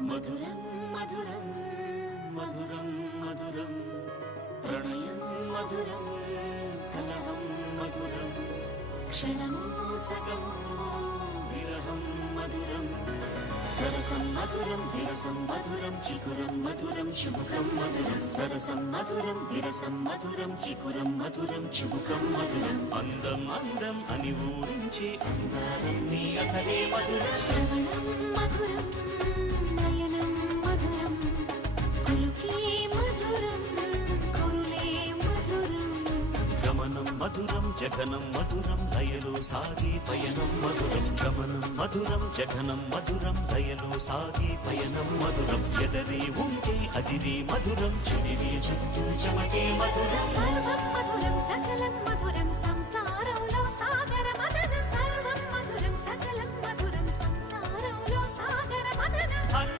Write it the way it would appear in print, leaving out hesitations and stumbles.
మధురం మధురం మధురం మధురం ప్రణయం మధురం కలహం మధురం క్షణమో సగమో విరహం మధురం సరసం మధురం విరసం మధురం చికురం మధురం చుబుకం మధురం సరసం మధురం విరసం మధురం చికురం మధురం చుబుకం మధురం అందం అందం అని ఊరించే అందాలన్నీ అసలే మధురం శ్రవణం మధురం నయనం మధురం కులుకే మధురం కురులే మధురం గమనం మధురం జగనం మధురం లయలో సాగే పయనం మధురం గమనం మధురం జగనం మధురం లయలో సాగే పయనం మధురం ఎదరే ఉంటే అదిరే మధురం చెదిరే చుట్టూ చెమటే మధురం సర్వం మధురం సకలం మధురం